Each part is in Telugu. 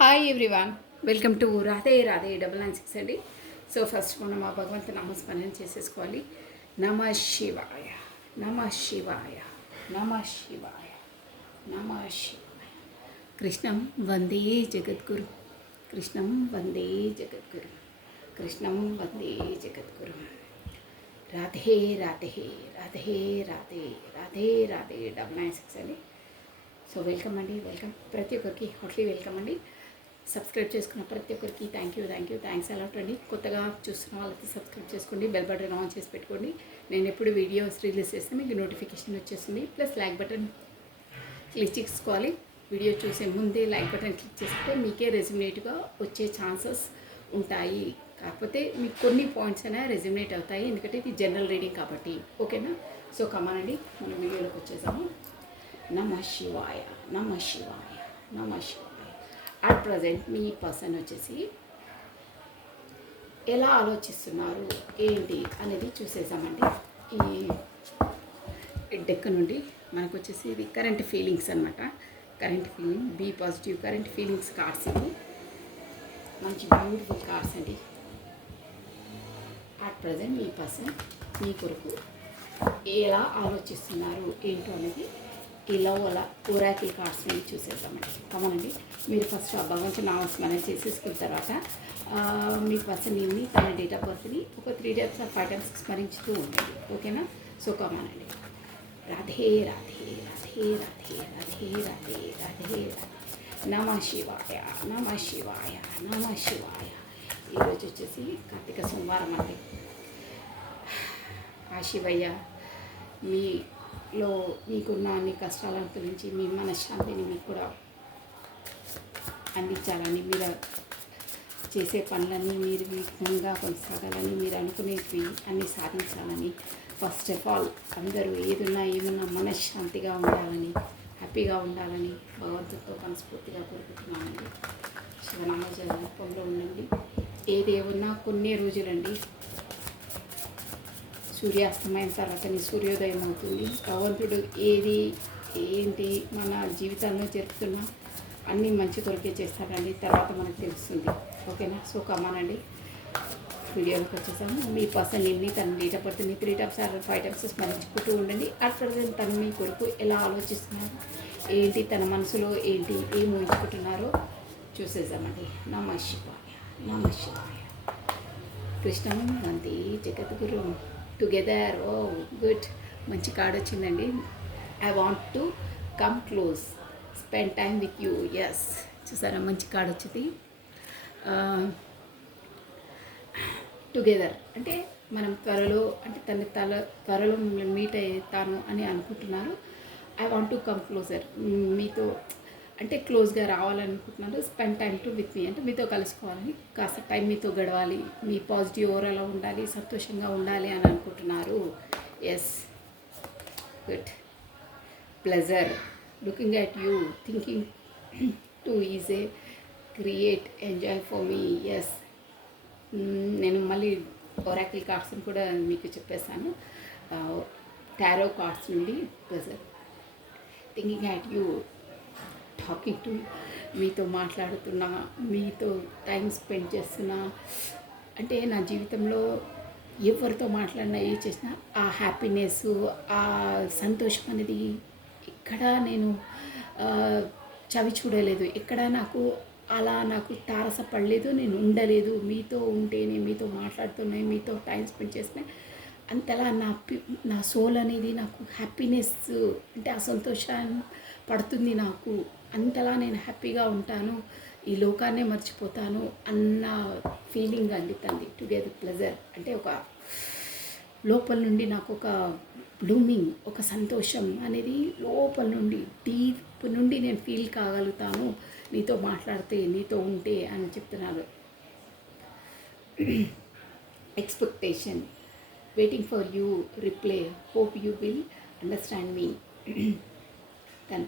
Hi everyone, welcome to Radhe Radhe 996 అండి. సో ఫస్ట్ మనం ఆ భగవంతు నామస్మరణ చేసేసుకోవాలి. నమ శివాయ, నమ శివాయ, నమ శివాయ, నమ శివాయ. కృష్ణం వందే జగద్గురు, కృష్ణం వందే జగద్గురు, కృష్ణం వందే జగద్గురు. రాధే రాధే రాధే రాధే రాధే రాధే 996 అండి. సో వెల్కమ్ అండి, వెల్కమ్ ప్రతి ఒక్కరికి హాట్లీ వెల్కమ్ అండి. సబ్స్క్రైబ్ చేసుకున్న ప్రతి ఒక్కరికి థ్యాంక్స్ అలాట్ అండి. కొత్తగా చూస్తున్న వాళ్ళకి సబ్స్క్రైబ్ చేసుకోండి, బెల్ బటన్ ఆన్ చేసి పెట్టుకోండి. నేను ఎప్పుడు వీడియోస్ రిలీజ్ చేస్తే మీకు నోటిఫికేషన్ వచ్చేస్తుంది. ప్లస్ లైక్ బటన్ క్లిక్ చేసుకోవాలి. వీడియో చూసే ముందే లైక్ బటన్ క్లిక్ చేస్తే మీకే రెజ్యునేట్గా వచ్చే ఛాన్సెస్ ఉంటాయి. కాకపోతే మీకు కొన్ని పాయింట్స్ అయినా రెజ్యునేట్ అవుతాయి, ఎందుకంటే ఇది జనరల్ రీడింగ్ కాబట్టి. ఓకేనా? సో కమానండి, మనం వీడియోలోకి వచ్చేసాము. నమ శివాయ, నమ శివాయ, నమ శివాయ. అట్ ప్రజెంట్ మీ పర్సన్ వచ్చేసి ఎలా ఆలోచిస్తున్నారు ఏంటి అనేది చూసేసామండి. ఈ డెక్ నుండి మనకు వచ్చేసి ఇది కరెంట్ ఫీలింగ్స్ అనమాట. Current feeling, be positive current feelings cards. ఇది మంచి బ్యూటిఫుల్ కార్డ్స్ అండి. అట్ ప్రజెంట్ మీ పర్సన్ మీ కొరకు ఎలా ఆలోచిస్తున్నారు ఏంటో అనేది ఇలా అలా ఓరాకిల్ కార్డ్స్ మీద చూసేద్దామండి. కమనండి, మీరు ఫస్ట్ ఆ భగవంతు నామస్మరణ చేసేసుకున్న తర్వాత మీ పర్సన్ని తన డేట్ ఆఫ్ బర్త్ని ఒక 3 times 5 times స్మరించుతూ ఉండండి. ఓకేనా? సో కమనండి. రాధే రాధే రాధే రాధే రాధే రాధే రాధే రాధే. నమ శివాయ, నమ శివాయ, నమ శివాయ. ఈరోజు వచ్చేసి కార్తీక సోమవారం అండి. ఆ శివయ్య మీలో మీకున్న అన్ని కష్టాలను గురించి మీ మనశ్శాంతిని మీకు కూడా అందించాలని, మీరు చేసే పనులన్నీ మీరు విఘ్నంగా కొనసాగాలని, మీరు అనుకునేవి అన్నీ సాధించాలని, ఫస్ట్ ఆఫ్ ఆల్ అందరూ ఏమున్నా మనశ్శాంతిగా ఉండాలని, హ్యాపీగా ఉండాలని భగవంతుడితో మనస్ఫూర్తిగా కోరుకుంటున్నానండి. శివనామ జపంలో ఉండండి. ఏదేమన్నా కొన్ని రోజులండి, సూర్యాస్తమయం తర్వాతని సూర్యోదయం అవుతుంది. భగవంతుడు ఏంటి మన జీవితాల్లో జరుపుతున్నా అన్నీ మంచి కొరకే చేస్తారండి. తర్వాత మనకు తెలుస్తుంది. ఓకేనా? సో కమానండి, వీడియోలోకి వచ్చేసాము. మీ పర్సన్ ఎన్ని తన డేట్ ఆఫ్ బర్త్ని 3 times 5 times స్మరించుకుంటూ ఉండండి. అట్ ప్రజెంట్ తను మీ కొరకు ఎలా ఆలోచిస్తున్నారు ఏంటి, తన మనసులో ఏంటి ఏం ఊహించుకుంటున్నారో చూసేసామండి. నమ శివాయ, నమ శివాయ. కృష్ణం వందే జగద్గురు టుగెదర్. ఓ గుడ్, మంచి కార్డ్ వచ్చిందండి. I want to come close, spend time with you. Yes, చూసారా మంచి కార్డ్ వచ్చింది. టుగెదర్ అంటే మనం త్వరలో, అంటే త్వరలో మీట్ అవుతాను అని అనుకుంటున్నారు. I want to come closer, మీతో అంటే క్లోజ్గా రావాలనుకుంటున్నారు. Spend time to with me అంటే మీతో కలుసుకోవాలి, కాస్త టైం మీతో గడవాలి, మీ పాజిటివ్ ఓరాలో ఉండాలి, సంతోషంగా ఉండాలి అని అనుకుంటున్నారు. Yes, good. Pleasure looking at you, thinking to is a create enjoy for me. Yes, నేను మళ్ళీ ఒరాకిల్ కార్డ్స్ని కూడా మీకు చెప్పేస్తాను. టారో కార్డ్స్ నుండి pleasure, thinking at you, talking to, మీతో మాట్లాడుతున్నా, మీతో టైం స్పెండ్ చేస్తున్నా, అంటే నా జీవితంలో ఎవరితో మాట్లాడినా ఏ చేసినా ఆ హ్యాపీనెస్, ఆ సంతోషం అనేది ఎక్కడ నేను చవి చూడలేదు, ఎక్కడ నాకు తారసపడలేదు, నేను ఉండలేదు. మీతో ఉంటేనే, మీతో మాట్లాడుతున్నాయి, మీతో టైం స్పెండ్ చేస్తున్నాయి, అంతలా నా సోల్ అనేది నాకు హ్యాపీనెస్, అంటే ఆ సంతోషాన్ని పడుతుంది నాకు. అంతలా నేను హ్యాపీగా ఉంటాను, ఈ లోకాన్నే మర్చిపోతాను అన్న ఫీలింగ్ అందుతుంది. టుగెదర్ ప్లెజర్ అంటే ఒక లోపల నుండి నాకు ఒక బ్లూమింగ్, ఒక సంతోషం అనేది లోపల నుండి, డీప్ నుండి నేను ఫీల్ కాగలుగుతాను నీతో మాట్లాడితే, నీతో ఉంటే అని చెప్తున్నారు. Expectation, waiting for you reply, hope you will understand me. తను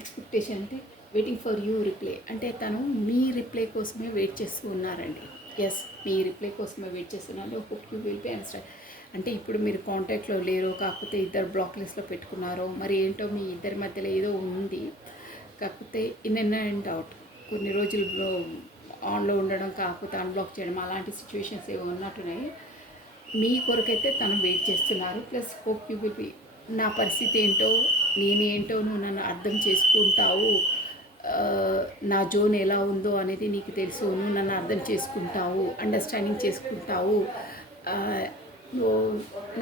ఎక్స్పెక్టేషన్ అంటే వెయిటింగ్ ఫర్ యూ రిప్లై, అంటే తను మీ రిప్లై కోసమే వెయిట్ చేస్తూ ఉన్నారండి. ఎస్, మీ రిప్లై కోసమే వెయిట్ చేస్తున్నారు. Hope you will be understand అంటే ఇప్పుడు మీరు కాంటాక్ట్లో లేరో, కాకపోతే ఇద్దరు బ్లాక్ లిస్ట్లో పెట్టుకున్నారో, మరి ఏంటో మీ ఇద్దరి మధ్యలో ఏదో ఉంది. కాకపోతే ఇన్ అండ్ అవుట్ కొన్ని రోజులు ఆన్లో ఉండడం కాకపోతే అన్బ్లాక్ చేయడం అలాంటి సిచ్యువేషన్స్ ఏవో ఉన్నట్టున్నాయి. మీ కొరకైతే తను వెయిట్ చేస్తున్నారు. Plus hope you will be నా పరిస్థితి ఏంటో నేనేంటో నువ్వు నన్ను అర్థం చేసుకుంటావు, నా జోన్ ఎలా ఉందో అనేది నీకు తెలుసు, నువ్వు నన్ను అర్థం చేసుకుంటావు, అండర్స్టాండింగ్ చేసుకుంటావు,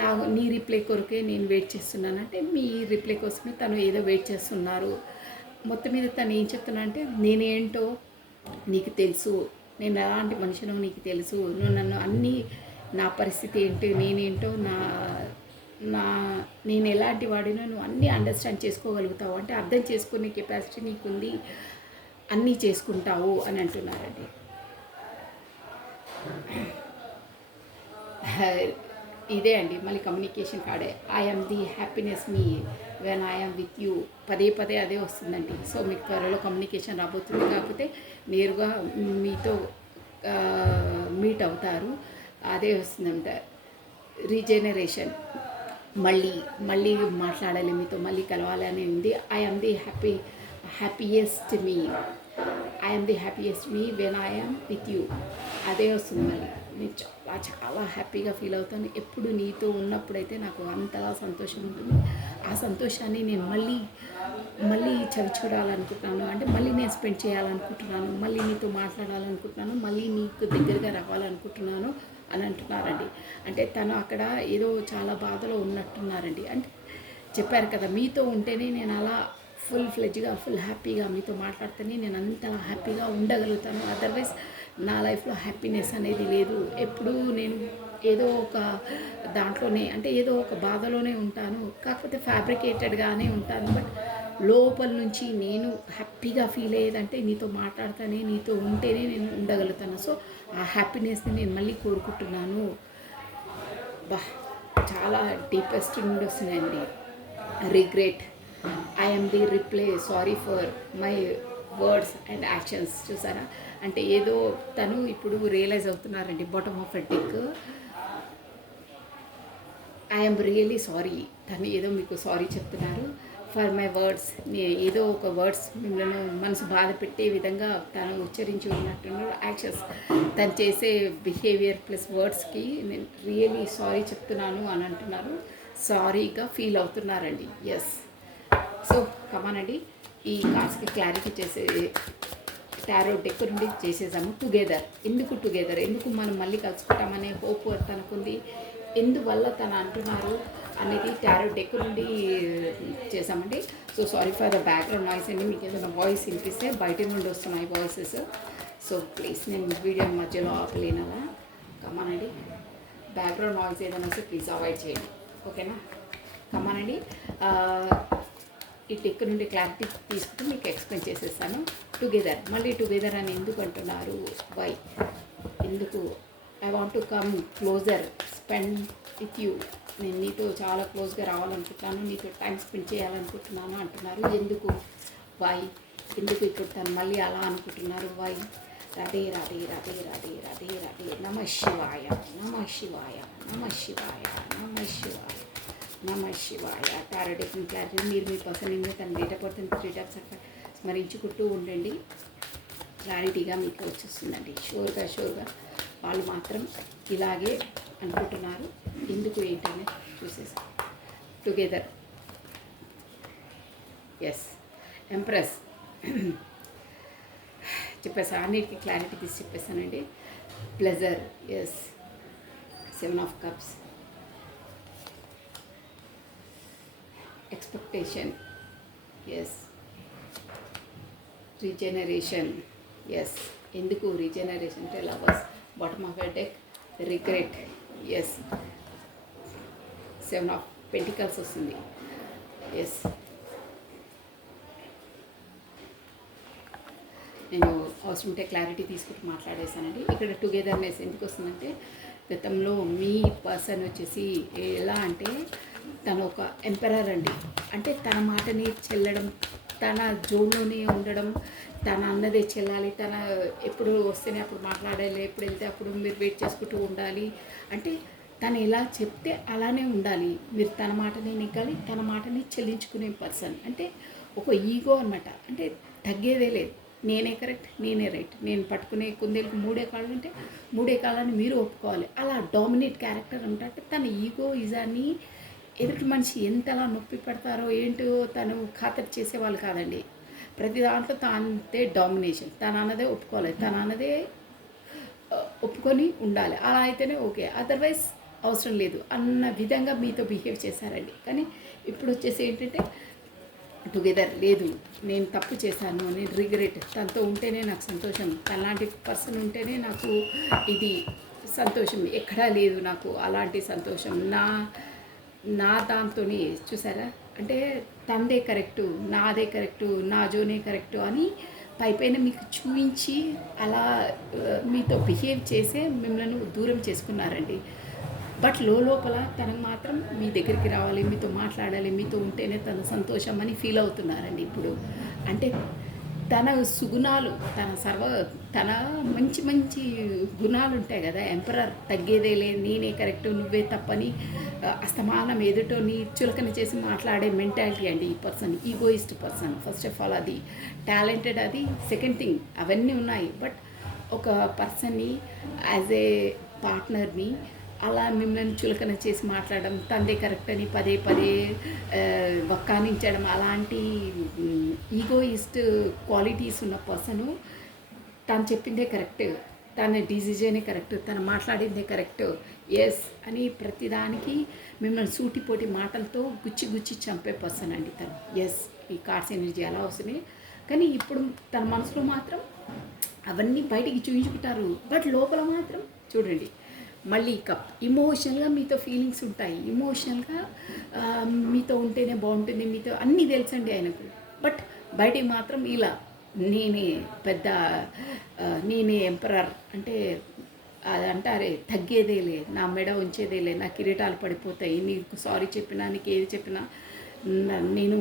నా నీ రిప్లై కొరకే నేను వెయిట్ చేస్తున్నాను అంటే మీ రిప్లై కోసమే తను ఏదో వెయిట్ చేస్తున్నారు. మొత్తం మీద తను ఏం చెప్తున్నా అంటే నేనేంటో నీకు తెలుసు, నేను ఎలాంటి మనిషినో నీకు తెలుసు, నువ్వు నన్ను అన్నీ నా పరిస్థితి ఏంటి నేనేంటో నా నా నేను ఎలాంటి వాడినో నువ్వు అన్నీ అండర్స్టాండ్ చేసుకోగలుగుతావు, అంటే అర్థం చేసుకునే కెపాసిటీ నీకుంది, అన్నీ చేసుకుంటావు అని అంటున్నారండి. ఇదే అండి మళ్ళీ కమ్యూనికేషన్ కార్డే. I'm the happiness me when I'm with you, పదే పదే అదే వస్తుందండి. సో మీకు త్వరలో కమ్యూనికేషన్ రాబోతుంది, కాకపోతే నేరుగా మీతో మీట్ అవుతారు, అదే వస్తుందంట. రీజనరేషన్, మళ్ళీ మళ్ళీ మాట్లాడాలి మీతో, మళ్ళీ కలవాలి అని ఉంది. I'm the happiest me, I'm the happiest me when I'm with you, అదే వస్తుంది మళ్ళీ. నేను చాలా చాలా హ్యాపీగా ఫీల్ అవుతాను ఎప్పుడు నీతో ఉన్నప్పుడైతే, నాకు అంతలా సంతోషం ఉంటుంది. ఆ సంతోషాన్ని నేను మళ్ళీ మళ్ళీ చవి చూడాలనుకుంటున్నాను, అంటే మళ్ళీ నేను స్పెండ్ చేయాలనుకుంటున్నాను, మళ్ళీ నీతో మాట్లాడాలనుకుంటున్నాను, మళ్ళీ నీకు దగ్గరగా రావాలనుకుంటున్నాను అని అంటున్నారండి. అంటే తను అక్కడ ఏదో చాలా బాధలో ఉన్నట్టున్నారండి. అంటే చెప్పారు కదా, మీతో ఉంటేనే నేను అలా ఫుల్ ఫ్లెడ్జ్గా ఫుల్ హ్యాపీగా మీతో మాట్లాడితేనే నేను అంతలా హ్యాపీగా ఉండగలుగుతాను, అదర్వైజ్ నా లైఫ్లో హ్యాపీనెస్ అనేది లేదు. ఎప్పుడూ నేను ఏదో ఒక దాంట్లోనే, అంటే ఏదో ఒక బాధలోనే ఉంటాను, కాకపోతే ఫ్యాబ్రికేటెడ్గానే ఉంటాను. బట్ లోపల నుంచి నేను హ్యాపీగా ఫీల్ అయ్యేదంటే నీతో మాట్లాడితేనే, నీతో ఉంటేనే నేను ఉండగలుగుతాను. సో ఆ హ్యాపీనెస్ని నేను మళ్ళీ కోరుకుంటున్నాను. బా చాలా డీపెస్ట్ నుండి వస్తున్నాయండి. Regret, I'm the reply, sorry for my words and actions. చూసారా, అంటే ఏదో తను ఇప్పుడు రియలైజ్ అవుతున్నారండి. Bottom of a deck, I'm really sorry, తను ఏదో మీకు సారీ చెప్తున్నారు ఫర్ మై వర్డ్స్. ఏదో ఒక వర్డ్స్ మిమ్మల్ని మనసు బాధ పెట్టే విధంగా తను ఉచ్చరించి ఉన్నట్టున్నారు. యాక్షన్స్, తను చేసే బిహేవియర్ ప్లస్ వర్డ్స్కి నేను రియలీ సారీ చెప్తున్నాను అని అంటున్నారు. సారీగా ఫీల్ అవుతున్నారండి. ఎస్. సో కమానండి, ఈ కార్డ్స్కి క్లారిఫై చేసే టారో డెక్ నుండి చేసేసాము. టుగెదర్, ఎందుకు మనం మళ్ళీ కలుసుకుంటామనే హోప్ తనకుంది, ఎందువల్ల తను అంటున్నారు అనేది టారో డెక్ నుండి చేసామండి. So sorry for the background noise అండి, మీకు ఏదైనా వాయిస్ వినిపిస్తే బయట నుండి వస్తున్నాయి వాయిసెస్. సో ప్లీజ్ నేను వీడియో మధ్యలో ఆపలేనలా. కమానండి, బ్యాక్గ్రౌండ్ నాయిస్ ఏదైనా వస్తే ప్లీజ్ అవాయిడ్ చేయండి, ఓకేనా? కమానండి, ఈ టెక్ నుండి క్లారిటీ తీసుకుంటూ మీకు ఎక్స్ప్లెయిన్ చేసేస్తాను. టుగెదర్, మళ్ళీ టుగెదర్ అని ఎందుకు అంటున్నారు, వై, ఎందుకు? I want to come closer, spend with you, నేను నీతో చాలా క్లోజ్గా రావాలనుకుంటున్నాను, నీతో టైం స్పెండ్ చేయాలనుకుంటున్నాను అంటున్నారు. ఎందుకు, వై, ఎందుకు ఇప్పుడు తను మళ్ళీ అలా అనుకుంటున్నారు, వై? రాధే రాధే రాధే రాధే రాధే రాధే, నమ శివాయ నమ శివాయ నమ శివాయ నమ శివాయ నమ శివాయ. టారో డెక్ క్లారిటీ, మీరు మీ పర్సన్ మీద తన డేట్ ఆఫ్ బర్త్ 3 టైమ్స్ స్మరించుకుంటూ ఉండండి, క్లారిటీగా మీకు వచ్చేస్తుందండి. షూర్గా వాళ్ళు మాత్రం ఇలాగే అనుకుంటున్నారు, ఎందుకు ఏంటనే చూసేసి. Together, yes. ఎంప్రెస్ చెప్పేసా, అన్నిటికీ క్లారిటీ తీసి చెప్పేస్తానండి. Pleasure, yes. 7 of cups, expectation, yes. Regeneration, yes. ఎందుకు రీజనరేషన్ అంటే lovers. Bottom of a deck, regret, yes. 7 of pentacles వస్తుంది, ఎస్. నేను అవసరం ఉంటే క్లారిటీ తీసుకుంటూ మాట్లాడేశానండి. ఇక్కడ టుగెదర్నెస్ ఎందుకు వస్తుందంటే, గతంలో మీ పర్సన్ వచ్చేసి ఎలా అంటే తను ఒక ఎంపరర్ అండి. అంటే తన మాటని చెల్లడం, తన జోన్లోనే ఉండడం, తన అన్నదే చెల్లాలి, తన ఎప్పుడు వస్తేనే అప్పుడు మాట్లాడాలి, ఎప్పుడు వెళ్తే అప్పుడు మీరు వెయిట్ చేసుకుంటూ ఉండాలి. అంటే తను ఎలా చెప్తే అలానే ఉండాలి, మీరు తన మాటని నెగ్గాలి, తన మాటని చెల్లించుకునే పర్సన్. అంటే ఒక ఈగో అనమాట, అంటే తగ్గేదే లేదు. నేనే కరెక్ట్, నేనే రైట్, నేను పట్టుకునే కుందేలకు మూడే కాళ్ళు ఉంటే మూడే కాళ్ళని మీరు ఒప్పుకోవాలి. అలా డామినేట్ క్యారెక్టర్ ఉంటే తన ఈగో ఇజాన్ని ఎదుటి మనిషి ఎంతలా నొప్పి పెడతారో ఏంటో తను ఖాతరు చేసేవాళ్ళు కాదండి. ప్రతి దాంట్లో తానంతే డామినేషన్, తన అన్నదే ఒప్పుకోవాలి, తన అన్నదే ఒప్పుకొని ఉండాలి. అలా అయితేనే ఓకే, అదర్వైజ్ అవసరం లేదు అన్న విధంగా మీతో బిహేవ్ చేశారండి. కానీ ఇప్పుడు వచ్చేసి ఏంటంటే టుగెదర్ లేదు, నేను తప్పు చేశాను, నేను రిగ్రెట్, తనతో ఉంటేనే నాకు సంతోషం, తనలాంటి పర్సన్ ఉంటేనే నాకు ఇది సంతోషం, ఎక్కడా లేదు నాకు అలాంటి సంతోషం నా దాంతోనే. చూసారా, అంటే తందే కరెక్టు, నాదే కరెక్టు, నా జోనే కరెక్టు అని పైపైన మీకు చూపించి అలా మీతో బిహేవ్ చేసే మిమ్మల్ని దూరం చేసుకున్నారండి. బట్ లోపల తనకు మాత్రం మీ దగ్గరికి రావాలి, మీతో మాట్లాడాలి, మీతో ఉంటేనే తన సంతోషం అని ఫీల్ అవుతున్నారండి ఇప్పుడు. అంటే తన సుగుణాలు, తన మంచి మంచి గుణాలు ఉంటాయి కదా. ఎంపరర్ తగ్గేదేలే, నేనే కరెక్టు, నువ్వే తప్పని అస్తమానం ఎదుటోని చులకన చేసి మాట్లాడే మెంటాలిటీ అండి ఈ person. Egoist person. First of all అది టాలెంటెడ్, అది సెకండ్ థింగ్, అవన్నీ ఉన్నాయి. బట్ ఒక పర్సన్ని యాజ్ ఏ పార్ట్నర్ని అలా మిమ్మల్ని చులకన చేసి మాట్లాడడం, తందే కరెక్ట్ అని పదే పదే వక్కానించడం, అలాంటి ఈగోయిస్ట్ క్వాలిటీస్ ఉన్న పర్సను తను చెప్పిందే కరెక్ట్, తన డిసిజనే కరెక్ట్, తను మాట్లాడిందే కరెక్ట్, ఎస్ అని ప్రతిదానికి మిమ్మల్ని సూటిపోటి మాటలతో గుచ్చి గుచ్చి చంపే పర్సన్ అండి తను. ఎస్, ఈ కార్డ్స్ ఎనర్జీ అలా వస్తున్నాయి. కానీ ఇప్పుడు తన మనసులో మాత్రం అవన్నీ బయటికి చూపించుకుంటారు. బట్ లోపల మాత్రం చూడండి, మళ్ళీ ఇమోషనల్గా మీతో ఫీలింగ్స్ ఉంటాయి. ఇమోషనల్గా మీతో ఉంటేనే బాగుంటుంది, మీతో అన్నీ తెలుసండి ఆయనకు. బట్ బయటికి మాత్రం ఇలా నేనే పెద్ద, నేనే ఎంపరర్, అంటే అది అంటారే తగ్గేదేలే, నా మెడ ఉంచేదేలే, నా కిరీటాలు పడిపోతాయి, నీకు సారీ చెప్పినా, నీకు ఏది చెప్పినా నేను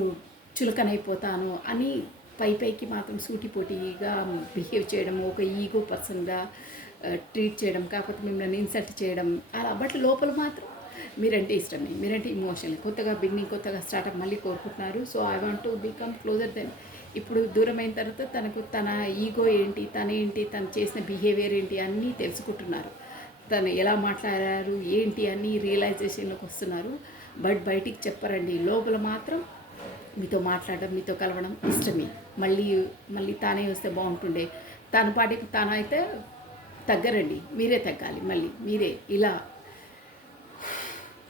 చులకనైపోతాను అని పైకి మాత్రం సూటిపోటీగా బిహేవ్ చేయడం, ఒక ఈగో పర్సన్గా ట్రీట్ చేయడం, కాకపోతే మిమ్మల్ని ఇన్సల్ట్ చేయడం అలా. బట్ లోపల మాత్రం మీరంటే ఇష్టమే, మీరంటే ఇమోషనల్, కొత్తగా బిగినింగ్, కొత్తగా స్టార్ట్అప్ మళ్ళీ కోరుకుంటున్నారు. So I want to become closer then. ఇప్పుడు దూరం అయిన తర్వాత తనకు తన ఈగో ఏంటి, తనేంటి, తను చేసిన బిహేవియర్ ఏంటి అన్నీ తెలుసుకుంటున్నారు. తను ఎలా మాట్లాడారు ఏంటి అన్నీ రియలైజేషన్లోకి వస్తున్నారు. బట్ బయటికి చెప్పరండి. లోపల మాత్రం మీతో మాట్లాడడం, మీతో కలవడం ఇష్టమే. మళ్ళీ తానే వస్తే బాగుంటుండే, తన పాటికి తానైతే తగ్గరండి, మీరే తగ్గాలి. మళ్ళీ మీరే ఇలా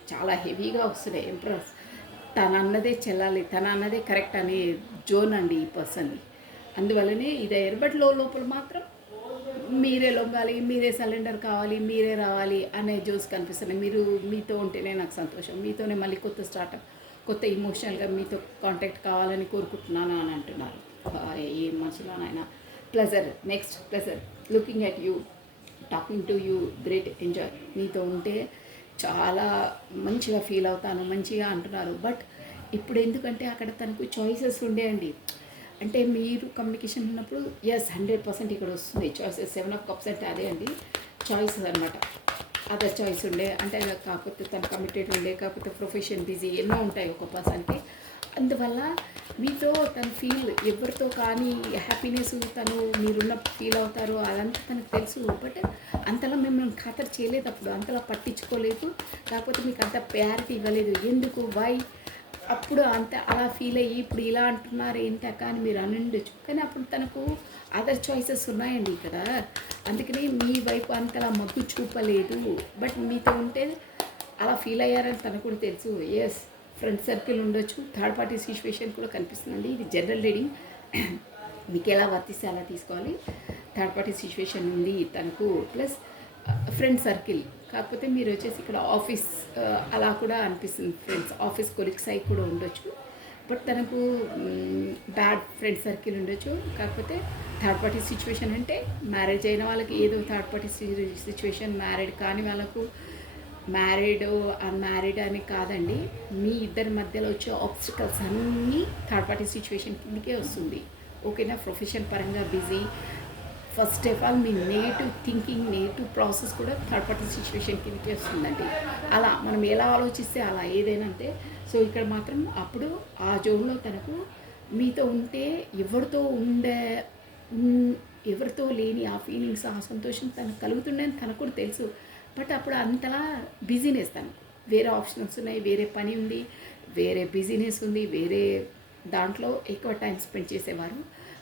చాలా హెవీగా వస్తున్నాయి ఎంప్రెస్. తన అన్నదే చెల్లాలి, తన అన్నదే కరెక్ట్ అనే జోన్ అండి ఈ పర్సన్ది. అందువల్లనే ఇది అయ్యారు. బట్ లోపల మాత్రం మీరే లొంగాలి, మీరే సరెండర్ కావాలి, మీరే రావాలి అనే జోస్ కనిపిస్తున్నాయి. మీతో ఉంటేనే నాకు సంతోషం, మీతోనే మళ్ళీ కొత్త స్టార్ట్అప్, కొత్త ఇమోషనల్గా మీతో కాంటాక్ట్ కావాలని కోరుకుంటున్నాను అని అంటున్నారు. ఏ మనసులోనైనా pleasure, next pleasure, looking at you, talking to you, great enjoy. మీతో ఉంటే చాలా మంచిగా ఫీల్ అవుతాను, మంచిగా అంటున్నారు. బట్ ఇప్పుడు ఎందుకంటే అక్కడ తనకు చాయిసెస్ ఉండేయండి. అంటే మీరు కమ్యూనికేషన్ ఉన్నప్పుడు ఎస్ 100% ఇక్కడ వస్తుంది చాయిసెస్. 7 of Cups అంటే అదే అండి, చాయిసెస్ అనమాట. అదర్ చాయిస్ ఉండే, అంటే కాకపోతే తను కమిటెడ్ ఉండే, కాకపోతే ప్రొఫెషన్ బిజీ, ఎన్నో ఉంటాయి ఒక పర్సన్కి. అందువల్ల మీతో తను ఫీల్, ఎవరితో కానీ హ్యాపీనెస్ తను మీరున్న ఫీల్ అవుతారు అదంతా తనకు తెలుసు. బట్ అంతలా మిమ్మల్ని ఖాతరు చేయలేదు, అప్పుడు అంతలా పట్టించుకోలేదు, కాకపోతే మీకు అంత ప్రయారిటీ ఇవ్వలేదు. ఎందుకు, వై, అప్పుడు అంత అలా ఫీల్ అయ్యి ఇప్పుడు ఇలా అంటున్నారు ఏంటి అక్క అని మీరు అని ఉండొచ్చు. కానీ అప్పుడు తనకు అదర్ చాయిసెస్ ఉన్నాయండి ఇక్కడ. అందుకని మీ వైపు అంతలా మగ్గు చూపలేదు. బట్ మీతో ఉంటే అలా ఫీల్ అయ్యారని తనకు కూడా తెలుసు. ఎస్, ఫ్రెండ్ సర్కిల్ ఉండొచ్చు, థర్డ్ పార్టీ సిచ్యువేషన్ కూడా కనిపిస్తుందండి. ఇది జనరల్ రీడింగ్, మీకు ఎలా వర్తిస్తే అలా తీసుకోవాలి. థర్డ్ పార్టీ సిచ్యువేషన్ ఉంది తనకు, ప్లస్ ఫ్రెండ్ సర్కిల్. కాకపోతే మీరు వచ్చేసి ఇక్కడ ఆఫీస్ అలా కూడా అనిపిస్తుంది, ఫ్రెండ్స్, ఆఫీస్ కొలీగ్స్ అయి కూడా ఉండొచ్చు. బట్ తనకు బ్యాడ్ ఫ్రెండ్ సర్కిల్ ఉండొచ్చు. కాకపోతే థర్డ్ పార్టీ సిచ్యువేషన్ అంటే మ్యారేజ్ అయిన వాళ్ళకి ఏదో థర్డ్ పార్టీ సిచ్యువేషన్, మ్యారీడ్ కాని వాళ్ళకు మ్యారీడ్ అన్మ్యారీడ్ అని కాదండి. మీ ఇద్దరి మధ్యలో వచ్చే ఆబ్స్టికల్స్ అన్నీ థర్డ్ పార్టీ సిచ్యువేషన్ కిందకే వస్తుంది. ఓకేనా. ప్రొఫెషన్ పరంగా busy, first of all me negative thinking, negative process కూడా థర్డ్ పార్టీ సిచ్యువేషన్ కిందకే వస్తుందండి. అలా మనం ఎలా ఆలోచిస్తే అలా ఏదైనా అంతే. సో ఇక్కడ మాత్రం అప్పుడు ఆ జోన్లో తనకు మీతో ఉంటే ఎవరితో హ్మ్. ఎవరితో లేని ఆ ఫీలింగ్స్, ఆ సంతోషం తనకు కలుగుతుందని తనకు కూడా తెలుసు. బట్ అప్పుడు అంతలా బిజీనెస్ తనకు. వేరే ఆప్షన్స్ ఉన్నాయి, వేరే పని ఉంది, వేరే బిజీనెస్ ఉంది, వేరే దాంట్లో ఎక్కువ టైం స్పెండ్ చేసేవారు.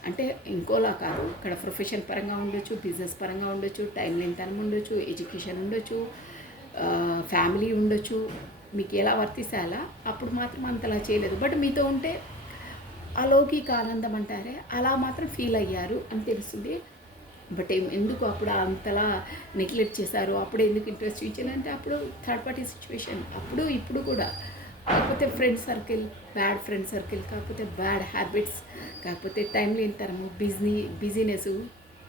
అంటే ఇంకోలా కాదు. ఇక్కడ ప్రొఫెషన్ పరంగా ఉండొచ్చు, బిజినెస్ పరంగా ఉండొచ్చు, టైం లేనితనం ఉండొచ్చు, ఎడ్యుకేషన్ ఉండొచ్చు, ఫ్యామిలీ ఉండొచ్చు. మీకు ఎలా వర్తిస్తే అలా. అప్పుడు మాత్రం అంతలా చేయలేదు. బట్ మీతో ఉంటే అలౌకిక ఆనందం అంటారే అలా మాత్రం ఫీల్ అయ్యారు అని తెలుస్తుంది. బట్ ఎందుకు అప్పుడు అంతలా నెగ్లెక్ట్ చేశారు, అప్పుడు ఎందుకు ఇంట్రెస్ట్ చూపించాలంటే అప్పుడు థర్డ్ పార్టీ సిచ్యువేషన్, అప్పుడు ఇప్పుడు కూడా. కాకపోతే friend circle, bad friend circle, కాకపోతే బ్యాడ్ హ్యాబిట్స్, కాకపోతే టైం లేని తరము, బిజీనెస్,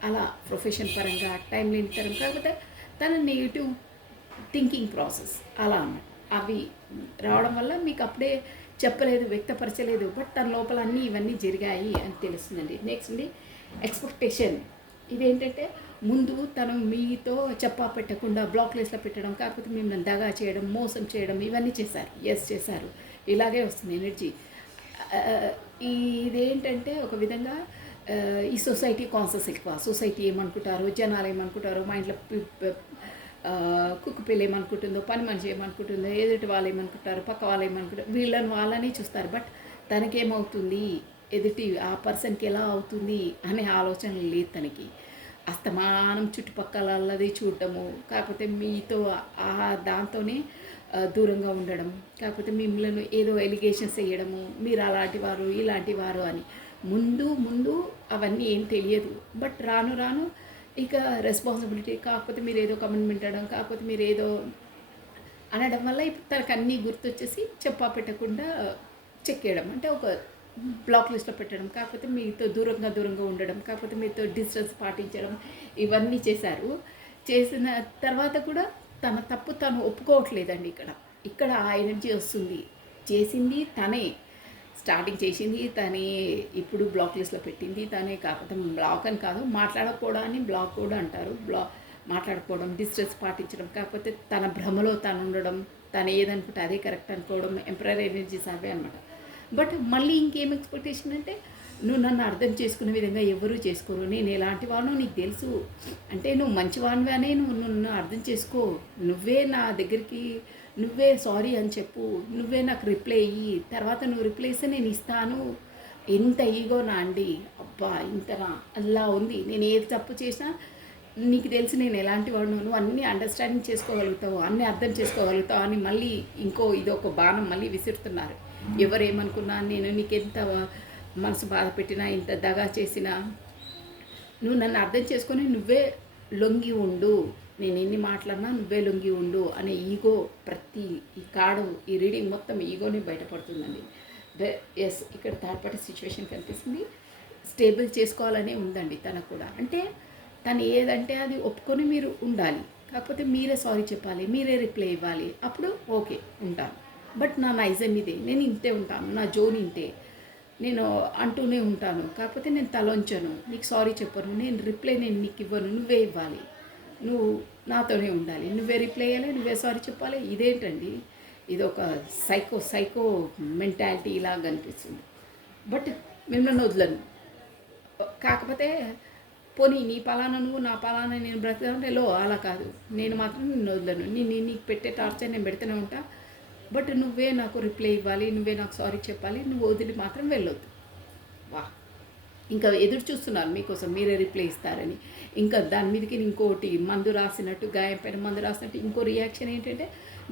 అలా ప్రొఫెషన్ పరంగా టైం లేని తరం, కాకపోతే తన నెగిటివ్ థింకింగ్ ప్రాసెస్ అలా అన్నమాట. అవి రావడం వల్ల మీకు అప్పుడే చెప్పలేదు, వ్యక్తపరచలేదు. బట్ తన లోపల అన్నీ ఇవన్నీ జరిగాయి అని తెలుస్తుందండి. నెక్స్ట్ అండి ఎక్స్పెక్టేషన్. ఇదేంటంటే ముందు తను మీతో చెప్పా పెట్టకుండా బ్లాక్ లిస్ట్లో పెట్టడం, కాకపోతే మిమ్మల్ని దగా చేయడం, మోసం చేయడం, ఇవన్నీ చేశారు. ఎస్ చేశారు. ఇలాగే వస్తుంది ఎనర్జీ. ఇదేంటంటే ఒక విధంగా ఈ సొసైటీ కాన్సెస్ ఎక్కువ. సొసైటీ ఏమనుకుంటారో, జనాలు ఏమనుకుంటారో, మా ఇంట్లో కుక్క పిల్ల ఏమనుకుంటుందో, పని మనిషి ఏమనుకుంటుందో, ఎదుటి వాళ్ళు ఏమనుకుంటారు, పక్క వాళ్ళు ఏమనుకుంటారు, వాళ్ళని చూస్తారు. బట్ తనకేమవుతుంది, ఎదుటి ఆ పర్సన్కి ఎలా అవుతుంది అనే ఆలోచన లేదు తనకి. అస్తమానం చుట్టుపక్కలది చూడటము, కాకపోతే మీతో దాంతోనే దూరంగా ఉండడం, కాకపోతే మిమ్మల్ని ఏదో ఎలిగేషన్స్ వేయడము, మీరు అలాంటి వారు ఇలాంటి వారు అని. ముందు ముందు అవన్నీ ఏం తెలియదు. బట్ రాను రాను ఇక రెస్పాన్సిబిలిటీ, కాకపోతే మీరు ఏదో కమిట్మెంట్ అనడం, కాకపోతే మీరు ఏదో అనడం వల్ల ఇప్పుడు తనకు అన్నీ గుర్తొచ్చేసి చెప్పా పెట్టకుండా చెక్కేయడం, అంటే ఒక బ్లాక్ లిస్ట్లో పెట్టడం, కాకపోతే మీతో దూరంగా ఉండడం, కాకపోతే మీతో డిస్టెన్స్ పాటించడం, ఇవన్నీ చేశారు. చేసిన తర్వాత కూడా తన తప్పు తను ఒప్పుకోవట్లేదండి. ఇక్కడ ఆ ఎనర్జీ వస్తుంది. చేసింది తనే, స్టార్టింగ్ చేసింది తనే, ఇప్పుడు బ్లాక్ లిస్ట్లో పెట్టింది తనే. కాకపోతే బ్లాక్ అని కాదు, మాట్లాడకపోవడాన్ని బ్లాక్ కూడా అంటారు. మాట్లాడకపోవడం, డిస్టెన్స్ పాటించడం, కాకపోతే తన భ్రమలో తను ఉండడం, తను ఏదనుకుంటే అదే కరెక్ట్ అనుకోవడం, ఎంపరర్ ఎనర్జీస్ అవే అనమాట. బట్ మళ్ళీ ఇంకేం ఎక్స్పెక్టేషన్ అంటే, నువ్వు నన్ను అర్థం చేసుకునే విధంగా ఎవరూ చేసుకోరు, నేను ఎలాంటి వాడినో నీకు తెలుసు, అంటే నువ్వు మంచివాడివి అనే నువ్వు నన్ను అర్థం చేసుకో, నువ్వే నా దగ్గరికి నువ్వే సారీ అని చెప్పు, నువ్వే నాకు రిప్లై ఇయ్యి, తర్వాత నువ్వు రిప్లై ఇస్తే నేను ఇస్తాను. ఎంత ఈగో నా అండి, అబ్బా ఇంతనా అలా ఉంది. నేను ఏది తప్పు చేసినా నీకు తెలిసి నేను ఎలాంటి వాడినో, నువ్వు అన్నీ అండర్స్టాండింగ్ చేసుకోగలుగుతావు, అన్నీ అర్థం చేసుకోగలుగుతావు అని మళ్ళీ ఇదొక బాణం మళ్ళీ విసురుతున్నారు. ఎవరేమనుకున్నా, నేను నీకెంత మనసు బాధ పెట్టినా, ఇంత దగా చేసినా, నువ్వు నన్ను అర్థం చేసుకొని నువ్వే లొంగి ఉండు, నేను ఎన్ని మాట్లాడినా నువ్వే లొంగి ఉండు అనే ఈగో, ప్రతి ఈ రీడింగ్ మొత్తం ఈగోని బయటపడుతుందండి. ఎస్, ఇక్కడ థర్డ్ పార్టీ సిచ్యువేషన్ కనిపిస్తుంది. స్టేబుల్ చేసుకోవాలనే ఉందండి తనకు కూడా. అంటే తను ఏదంటే అది ఒప్పుకొని మీరు ఉండాలి, కాకపోతే మీరే సారీ చెప్పాలి, మీరే రిప్లై ఇవ్వాలి, అప్పుడు ఓకే ఉంటాను. బట్ నా నైజం ఇదే, నేను ఇంతే ఉంటాను, నా జోన్ ఇంతే, నేను అంటూనే ఉంటాను, కాకపోతే నేను తలొంచను, నీకు సారీ చెప్పను, నేను రిప్లై నీకు ఇవ్వను, నువ్వే ఇవ్వాలి, నువ్వు నాతోనే ఉండాలి, నువ్వే రిప్లై ఇవ్వాలి, నువ్వే సారీ చెప్పాలి. ఇదేంటండి, ఇది ఒక సైకో మెంటాలిటీ ఇలాగ అనిపిస్తుంది. బట్ మిమ్మల్ని వదలను, కాకపోతే పోనీ నీ పలానా నువ్వు నా పలానా నేను బ్రతకంటే అలా కాదు, నేను మాత్రం నిన్ను వదలను, నీకు పెట్టే టార్చర్ నేను పెడుతూనే ఉంటా, బట్ నువ్వే నాకు రిప్లై ఇవ్వాలి, నువ్వే నాకు సారీ చెప్పాలి, నువ్వు వదిలి మాత్రం వెళ్ళొద్దు. వా, ఇంకా ఎదురు చూస్తున్నారు మీకోసం, మీరే రిప్లై ఇస్తారని. ఇంకా దాని మీదకి ఇంకోటి మందు రాసినట్టు, గాయం పైన మందు రాసినట్టు ఇంకో రియాక్షన్ ఏంటంటే,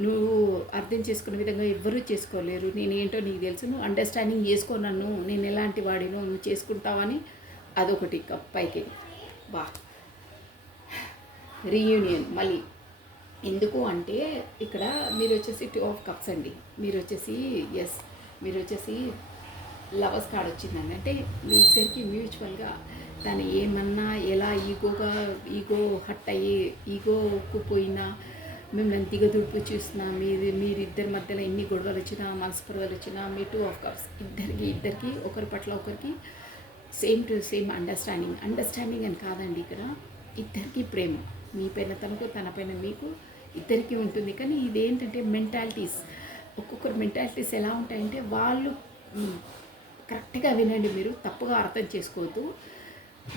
నువ్వు అర్థం చేసుకునే విధంగా ఎవ్వరూ చేసుకోలేరు, నేనేంటో నీకు తెలుసు, నువ్వు అండర్స్టాండింగ్ చేసుకో నన్ను, నేను ఎలాంటి వాడినో నువ్వు చేసుకుంటావని అదొకటి పైకి. బా, రీయూనియన్ మళ్ళీ ఎందుకు అంటే, ఇక్కడ మీరు వచ్చేసి 2 ఆఫ్ కప్స్ అండి, మీరు వచ్చేసి లవర్స్ కార్డ్ వచ్చిందండి. అంటే మీ ఇద్దరికి మ్యూచువల్గా తను ఏమన్నా ఎలా ఈగో హట్ అయ్యి, ఈగోకు పోయినా, మిమ్మల్ని దిగదుడుపు చూసినా, మీరిద్దరి మధ్యలో ఎన్ని గొడవలు వచ్చినా, మనస్పర్వలు వచ్చినా, మీ 2 ఆఫ్ కప్స్ ఇద్దరికి ఒకరి పట్ల ఒకరికి సేమ్ టు సేమ్ అండర్స్టాండింగ్ అని కాదండి, ఇక్కడ ఇద్దరికి ప్రేమ, మీ పైన తనకు, తన పైన మీకు, ఇద్దరికీ ఉంటుంది. కానీ ఇదేంటంటే మెంటాలిటీస్, ఒక్కొక్కరు మెంటాలిటీస్ ఎలా ఉంటాయంటే, వాళ్ళు కరెక్ట్గా వినండి, మీరు తప్పుగా అర్థం చేసుకోవద్దు.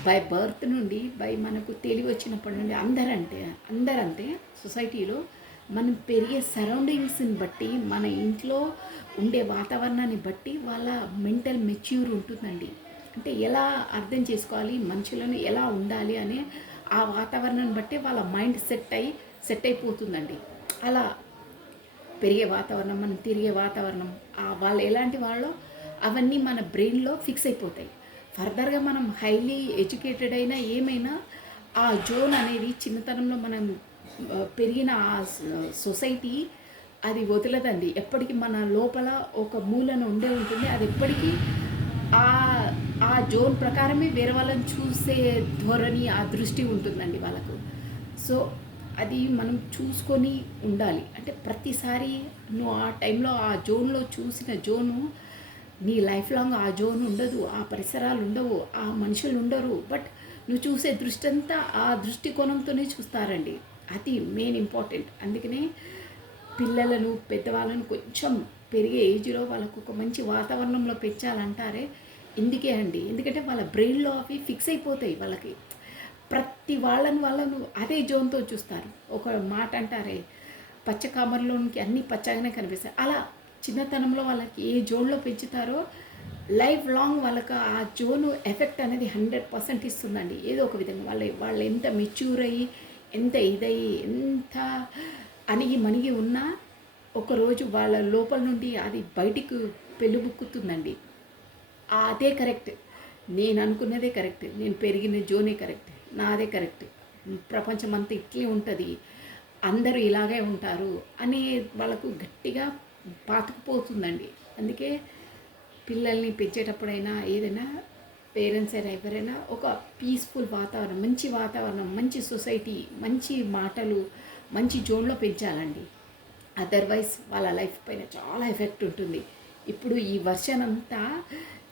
బై బర్త్ నుండి మనకు తెలివి వచ్చినప్పటి నుండి అందరంతే సొసైటీలో మనం పెరిగే సరౌండింగ్స్ని బట్టి మన ఇంట్లో ఉండే వాతావరణాన్ని బట్టి వాళ్ళ మెంటల్ మెచ్యూర్ ఉంటుందండి. అంటే ఎలా అర్థం చేసుకోవాలి, మనుషులను ఎలా ఉండాలి అనే ఆ వాతావరణాన్ని బట్టి వాళ్ళ మైండ్ సెట్ అయిపోతుందండి. అలా పెరిగే వాతావరణం, మనం తిరిగే వాతావరణం, వాళ్ళు ఎలాంటి వాళ్ళో అవన్నీ మన బ్రెయిన్లో ఫిక్స్ అయిపోతాయి. ఫర్దర్గా మనం హైలీ ఎడ్యుకేటెడ్ అయినా ఏమైనా ఆ జోన్ అనేది చిన్నతనంలో మనం పెరిగిన ఆ సొసైటీ అది వదలదండి. ఎప్పటికీ మన లోపల ఒక మూలన ఉండే ఉంటుంది. అది ఎప్పటికీ ఆ ఆ జోన్ ప్రకారమే వేరే వాళ్ళని చూసే ధోరణి, ఆ దృష్టి ఉంటుందండి వాళ్ళకు. సో అది మనం చూసుకొని ఉండాలి. అంటే ప్రతిసారి నువ్వు ఆ టైంలో ఆ జోన్లో చూసిన జోను నీ లైఫ్ లాంగ్ ఆ జోన్ ఉండదు, ఆ పరిసరాలు ఉండవు, ఆ మనుషులు ఉండరు. బట్ నువ్వు చూసే దృష్టి అంతా ఆ దృష్టికోణంతోనే చూస్తారండి. అది మెయిన్ ఇంపార్టెంట్. అందుకనే పిల్లలను, పెద్దవాళ్ళను కొంచెం పెరిగే ఏజ్లో వాళ్ళకు ఒక మంచి వాతావరణంలో పెంచాలంటారే ఇందుకే అండి. ఎందుకంటే వాళ్ళ బ్రెయిన్లో అవి ఫిక్స్ అయిపోతాయి. వాళ్ళకి ప్రతి వాళ్ళను అదే జోన్తో చూస్తారు. ఒక మాట అంటారే, పచ్చ కామర్లోనికి అన్నీ పచ్చగానే కనిపిస్తాయి. అలా చిన్నతనంలో వాళ్ళకి ఏ జోన్లో పెంచుతారో లైఫ్ లాంగ్ వాళ్ళకి ఆ జోను ఎఫెక్ట్ అనేది 100% ఇస్తుందండి. ఏదో ఒక విధంగా వాళ్ళు ఎంత మెచ్యూర్ అయ్యి, ఎంత ఇదయ్యి, ఎంత అణిగి మణిగి ఉన్నా ఒకరోజు వాళ్ళ లోపల నుండి అది బయటికి పెళ్ళుబుక్కుతుందండి. అదే కరెక్ట్, నేను అనుకున్నదే కరెక్ట్, నేను పెరిగిన జోనే కరెక్ట్, నాదే కరెక్ట్, ప్రపంచం అంతా ఇట్లే ఉంటుంది, అందరూ ఇలాగే ఉంటారు అని వాళ్ళకు గట్టిగా పాతుకుపోతుందండి. అందుకే పిల్లల్ని పెంచేటప్పుడైనా ఏదైనా పేరెంట్స్ అయినా ఎవరైనా ఒక పీస్ఫుల్ వాతావరణం, మంచి సొసైటీ, మంచి మాటలు, మంచి జోన్లో పెంచాలండి. అదర్వైజ్ వాళ్ళ లైఫ్ పైన చాలా ఎఫెక్ట్ ఉంటుంది. ఇప్పుడు ఈ వర్షన్ అంతా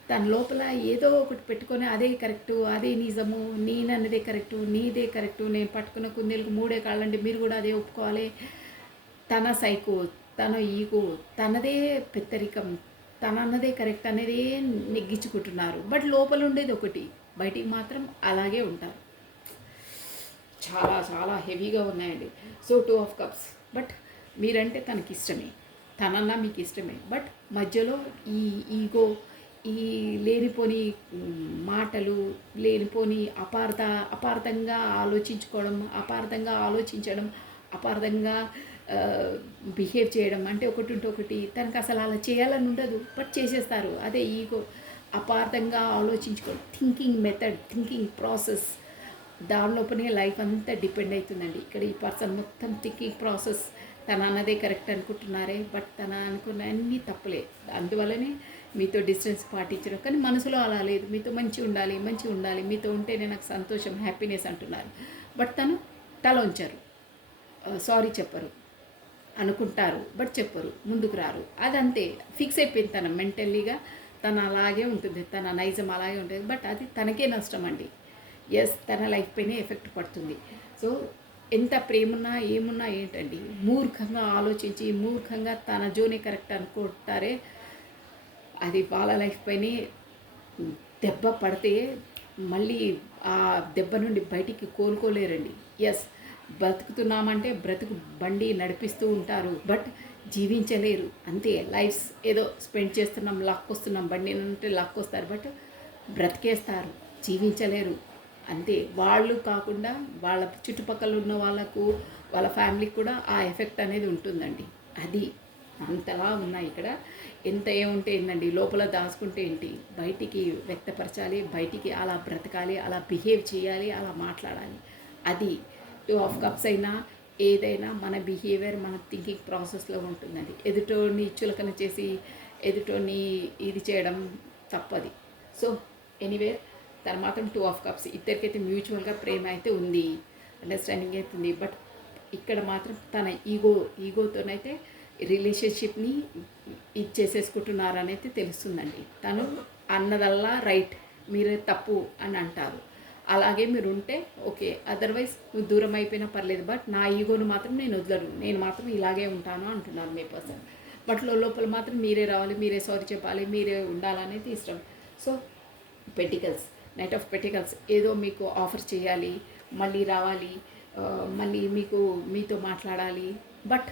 తన లోపల ఏదో ఒకటి పెట్టుకొని అదే కరెక్టు, అదే నిజము, నేనన్నదే కరెక్టు, నీదే కరెక్టు, నేను పట్టుకున్న కుందేలకు 3 కాళ్ళండి, మీరు కూడా అదే ఒప్పుకోవాలి, తన సైకో, తన ఈగో, తనదే పెత్తరికం, తనన్నదే కరెక్ట్ అనేదే నెగ్గించుకుంటున్నారు. బట్ లోపల ఉండేది ఒకటి, బయటికి మాత్రం అలాగే ఉంటారు. చాలా చాలా హెవీగా ఉన్నాయండి. So 2 of cups. బట్ మీరంటే తనకి ఇష్టమే, తనన్నా మీకు ఇష్టమే. బట్ మధ్యలో ఈ ఈగో, ఈ లేనిపోని మాటలు, లేనిపోని అపార్థంగా ఆలోచించడం, అపార్థంగా బిహేవ్ చేయడం, అంటే ఒకటి ఉంటే ఒకటి, తనకు అసలు అలా చేయాలని ఉండదు, బట్ చేసేస్తారు. అదే ఈగో, అపార్థంగా ఆలోచించుకోవడం, థింకింగ్ ప్రాసెస్, దానిలోపనే లైఫ్ అంతా డిపెండ్ అవుతుందండి. ఇక్కడ ఈ పర్సన్ మొత్తం థింకింగ్ ప్రాసెస్, తన అన్నదే కరెక్ట్ అనుకుంటున్నారే, బట్ తన అనుకున్న అన్నీ తప్పులే. అందువల్లనే మీతో డిస్టెన్స్ పాటించడం. కానీ మనసులో అలా లేదు, మీతో మంచిగా ఉండాలి, మీతో ఉంటేనే నాకు సంతోషం, హ్యాపీనెస్ అంటున్నారు. బట్ తను తల ఉంచారు, సారీ చెప్పరు, అనుకుంటారు బట్ చెప్పరు, ముందుకు రారు. అదంతే ఫిక్స్ అయిపోయింది. తన మెంటల్లీగా తను అలాగే ఉంటుంది, తన నైజం అలాగే ఉంటుంది. బట్ అది తనకే నష్టం అండి. ఎస్, తన లైఫ్ పైనే ఎఫెక్ట్ పడుతుంది. సో ఎంత ప్రేమున్నా ఏమున్నా ఏంటండి, మూర్ఖంగా ఆలోచించి మూర్ఖంగా తన జోనే కరెక్ట్ అనుకుంటారే, అది వాళ్ళ లైఫ్ పైనే దెబ్బ పడితే మళ్ళీ ఆ దెబ్బ నుండి బయటికి కోలుకోలేరండి. ఎస్, బ్రతుకుతున్నామంటే బ్రతుకు బండి నడిపిస్తూ ఉంటారు, బట్ జీవించలేరు. అంతే, లైఫ్స్ ఏదో స్పెండ్ చేస్తున్నాం, లాక్కొస్తున్నాం, బండి అంటే లాక్కొస్తారు, బట్ బ్రతికేస్తారు, జీవించలేరు. అంతే, వాళ్ళు కాకుండా వాళ్ళ చుట్టుపక్కల ఉన్న వాళ్ళకు, వాళ్ళ ఫ్యామిలీకి కూడా ఆ ఎఫెక్ట్ అనేది ఉంటుందండి. అది అంతలా ఉన్నాయి ఇక్కడ. ఎంత ఏముంటే ఏంటండి, లోపల దాచుకుంటే ఏంటి, బయటికి వ్యక్తపరచాలి, బయటికి అలా బ్రతకాలి, అలా బిహేవ్ చేయాలి, అలా మాట్లాడాలి. అది 2 ఆఫ్ కప్స్ అయినా ఏదైనా మన బిహేవియర్, మన థింకింగ్ ప్రాసెస్లో ఉంటుందండి. ఎదుటోని చులకన చేసి ఎదుటోని ఇది చేయడం తప్పది. సో ఎనీవే, తను మాత్రం 2 ఆఫ్ కప్స్. ఇద్దరికైతే మ్యూచువల్గా ప్రేమ అయితే ఉంది, అండర్స్టాండింగ్ అయితే ఉంది. బట్ ఇక్కడ మాత్రం తన ఈగోతోనైతే రిలేషన్షిప్ని ఇది చేసేసుకుంటున్నారని అయితే తెలుస్తుందండి. తను అన్నదల్లా రైట్, మీరే తప్పు అని అంటారు. అలాగే మీరు ఉంటే ఓకే, అదర్వైజ్ నువ్వు దూరం అయిపోయినా పర్లేదు, బట్ నా ఈగోను మాత్రం నేను వదలను, నేను మాత్రం ఇలాగే ఉంటాను అంటున్నారు మీ పర్సన్. బట్ లోపల మాత్రం మీరే రావాలి, మీరే సారీ చెప్పాలి, మీరే ఉండాలనేది ఇష్టం. So pentacles, knight of pentacles ఏదో మీకు ఆఫర్ చేయాలి, మళ్ళీ రావాలి, మళ్ళీ మీతో మాట్లాడాలి. బట్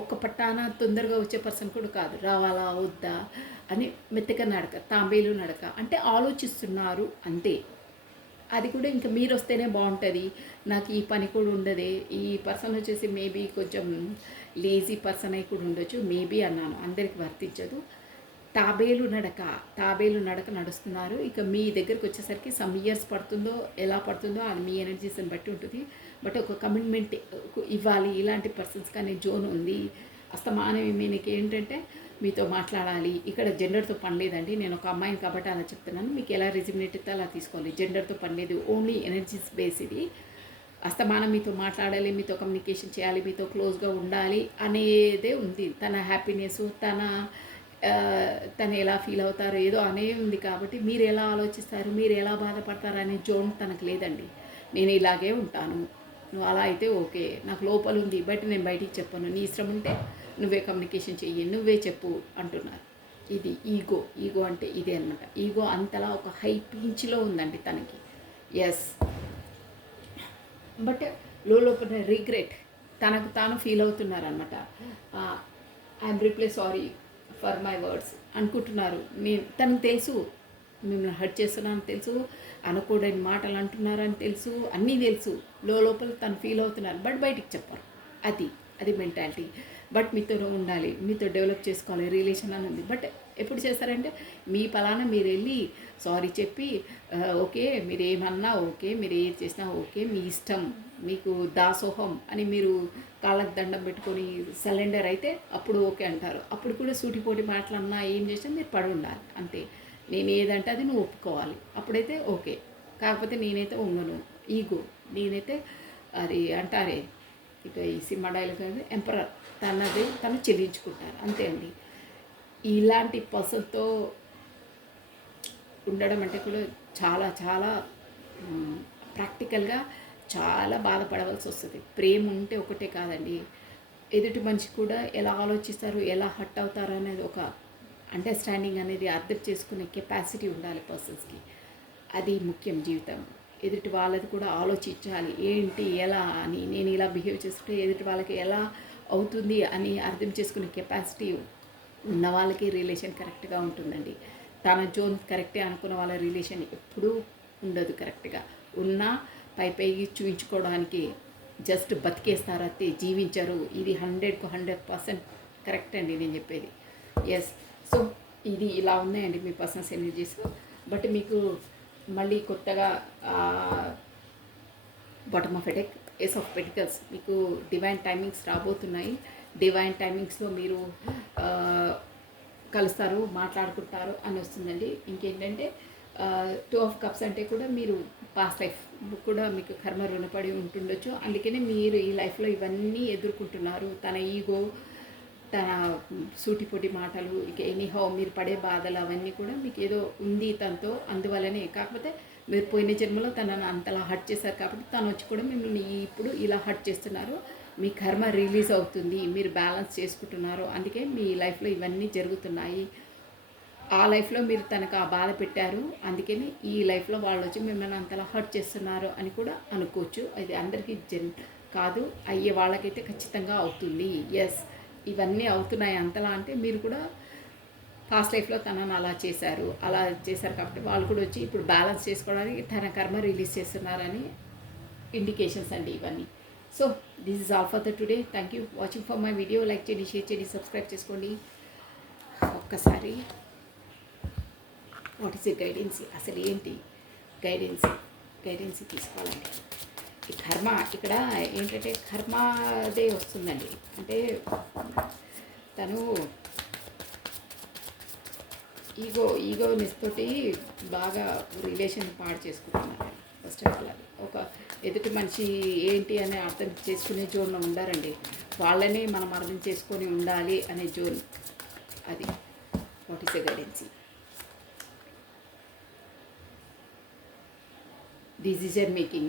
ఒక్క పట్టాన తొందరగా వచ్చే పర్సన్ కూడా కాదు. రావాలా వద్దా అని మెత్తగా నడక, తాంబేలు నడక, అంటే ఆలోచిస్తున్నారు అంతే. అది కూడా ఇంకా మీరు వస్తేనే బాగుంటుంది, నాకు ఈ పని కూడా ఉండదే. ఈ పర్సన్ వచ్చేసి మేబీ కొంచెం లేజీ పర్సన్ అయి కూడా ఉండొచ్చు, మేబీ అన్నాను, అందరికి వర్తించదు. తాబేలు నడక నడుస్తున్నారు. ఇక మీ దగ్గరికి వచ్చేసరికి సమ్ ఇయర్స్ పడుతుందో ఎలా పడుతుందో అది మీ ఎనర్జీస్ని బట్టి ఉంటుంది. బట్ ఒక కమిట్మెంట్ ఇవ్వాలి ఇలాంటి పర్సన్స్ కానీ జోన్ ఉంది. అస్తమానం మీకు ఏంటంటే మీతో మాట్లాడాలి. ఇక్కడ జెండర్తో పని లేదండి, నేను ఒక అమ్మాయిని కాబట్టి అలా చెప్తున్నాను. మీకు ఎలా రెజిమినేట్ అయితే అలా తీసుకోవాలి. జెండర్తో పని లేదు, ఓన్లీ ఎనర్జీస్ బేస్ ఇది. అస్తమానం మీతో మాట్లాడాలి, మీతో కమ్యూనికేషన్ చేయాలి, మీతో క్లోజ్గా ఉండాలి అనేదే ఉంది. తన హ్యాపీనెస్, తను ఎలా ఫీల్ అవుతారో ఏదో అనే ఉంది. కాబట్టి మీరు ఎలా ఆలోచిస్తారు, మీరు ఎలా బాధపడతారు అనే జోన్ తనకు లేదండి. నేను ఇలాగే ఉంటాను, నువ్వు అలా అయితే ఓకే, నాకు లోపల ఉంది బట్ నేను బయటికి చెప్పను, నీ ఇష్టం ఉంటే నువ్వే కమ్యూనికేషన్ చెయ్యి, నువ్వే చెప్పు అంటున్నారు. ఇది ఈగో అంటే ఇదే అనమాట. ఈగో అంతలా ఒక హై పీచ్లో ఉందండి తనకి. ఎస్, బట్ లోపల రిగ్రెట్ తనకు తాను ఫీల్ అవుతున్నారనమాట. I'm reply sorry for my words అనుకుంటున్నారు. తనకు తెలుసు మిమ్మల్ని హర్ట్ చేస్తున్నాను తెలుసు, అనకూడని మాటలు అంటున్నారని తెలుసు, అన్నీ తెలుసు. లోపల తను ఫీల్ అవుతున్నారు బట్ బయటికి చెప్పరు. అది మెంటాలిటీ. బట్ మీతో ఉండాలి, మీతో డెవలప్ చేసుకోవాలి రిలేషన్ అని ఉంది. బట్ ఎప్పుడు చేస్తారంటే మీ పలానా మీరు వెళ్ళి సారీ చెప్పి ఓకే మీరు ఏమన్నా ఓకే, మీరు ఏది చేసినా ఓకే, మీ ఇష్టం, మీకు దాసోహం అని మీరు కాళ్ళకు దండం పెట్టుకొని సరెండర్ అయితే అప్పుడు ఓకే అంటారు. అప్పుడు కూడా సూటిపోటి మాటలన్నా ఏం చేసినా మీరు పడి ఉండాలి అంతే. నేను ఏదంటే అది నువ్వు ఒప్పుకోవాలి, అప్పుడైతే ఓకే. కాకపోతే నేనైతే ఉండను, ఈగో. నేనైతే అది అంటారే ఇక ఈ సినిమా డైలాగ్ ఎంపరర్, తను చెల్లించుకుంటారు అంతే అండి. ఇలాంటి పర్సన్తో ఉండడం అంటే కూడా చాలా చాలా ప్రాక్టికల్గా చాలా బాధపడవలసి వస్తుంది. ప్రేమ ఉంటే ఒకటే కాదండి, ఎదుటి మనిషి కూడా ఎలా ఆలోచిస్తారు, ఎలా హర్ట్ అవుతారు అనేది ఒక అండర్స్టాండింగ్ అనేది అర్థం చేసుకునే కెపాసిటీ ఉండాలి పర్సన్స్కి. అది ముఖ్యం జీవితం. ఎదుటి వాళ్ళది కూడా ఆలోచించాలి, ఏంటి ఎలా అని, నేను ఇలా బిహేవ్ చేసుకుంటే ఎదుటి వాళ్ళకి ఎలా అవుతుంది అని అర్థం చేసుకునే కెపాసిటీ ఉన్న వాళ్ళకి రిలేషన్ కరెక్ట్గా ఉంటుందండి. తన జోన్ కరెక్టే అనుకున్న వాళ్ళ రిలేషన్ ఎప్పుడూ ఉండదు కరెక్ట్గా. ఉన్నా పైకి చూయించుకోవడానికి జస్ట్ బతికేస్తారు అంతే, జీవించరు. ఇది 100% కరెక్ట్ అండి నేను చెప్పేది. ఎస్, సో ఇది ఇలా ఉన్నాయండి మీ పర్సనల్స్ ఎనర్జీస్. బట్ మీకు మళ్ళీ కొత్తగా bottom of a deck, ace of pentacles, మీకు డివైన్ టైమింగ్స్ రాబోతున్నాయి. డివైన్ టైమింగ్స్లో మీరు కలుస్తారు, మాట్లాడుకుంటారు అని వస్తుందండి. ఇంకేంటంటే 2 ఆఫ్ కప్స్ అంటే కూడా మీరు పాస్ట్ లైఫ్ కూడా మీకు కర్మ రుణపడి ఉంటుండొచ్చు. అందుకనే మీరు ఈ లైఫ్లో ఇవన్నీ ఎదుర్కొంటున్నారు. తన ఈగో, తన సూటిపోటి మాటలు, ఇక ఎనీహౌ మీరు పడే బాధలు అవన్నీ కూడా మీకు ఏదో ఉంది తనతో, అందువల్లనే. కాకపోతే మీరు పోయిన జన్మలో తనను అంతలా హర్ట్ చేశారు కాబట్టి తను వచ్చి కూడా మిమ్మల్ని ఇప్పుడు ఇలా హర్ట్ చేస్తున్నారు. మీ కర్మ రిలీజ్ అవుతుంది, మీరు బ్యాలెన్స్ చేసుకుంటున్నారు, అందుకే మీ లైఫ్లో ఇవన్నీ జరుగుతున్నాయి. ఆ లైఫ్లో మీరు తనకు ఆ బాధ పెట్టారు, అందుకని ఈ లైఫ్లో వాళ్ళు వచ్చి మిమ్మల్ని అంతలా హర్ట్ చేస్తున్నారు అని కూడా అనుకోవచ్చు. అది అందరికీ కాదు, అయ్యే వాళ్ళకైతే ఖచ్చితంగా అవుతుంది. ఎస్, ఇవన్నీ అవుతున్నాయి అంతలా అంటే మీరు కూడా పాస్ట్ లైఫ్లో తనను అలా చేశారు కాబట్టి వాళ్ళు కూడా వచ్చి ఇప్పుడు బ్యాలెన్స్ చేసుకోవడానికి తన కర్మ రిలీజ్ చేస్తున్నారని ఇండికేషన్స్ అండి ఇవన్నీ. So this is all for the today. Thank you watching for my video. Like చేయండి, షేర్ చేయండి, సబ్స్క్రైబ్ చేసుకోండి. ఒక్కసారి వాట్ ఈస్ ఏ గైడెన్సీ, అసలు ఏంటి గైడెన్సీ తీసుకోవాలండి. ఈ కర్మ ఇక్కడ ఏంటంటే కర్మదే వస్తుందండి. అంటే తను ఈగోనెస్ తోటి బాగా రిలేషన్ పాడు చేసుకుంటున్నారు. ఫస్ట్ ఆఫ్ ఆల్ ఒక ఎదుటి మనిషి ఏంటి అని అర్థం చేసుకునే జోన్లో ఉండారండి. వాళ్ళని మనం అర్థం చేసుకొని ఉండాలి అనే జోన్ అది. What is a గైడెన్సీ? decision making.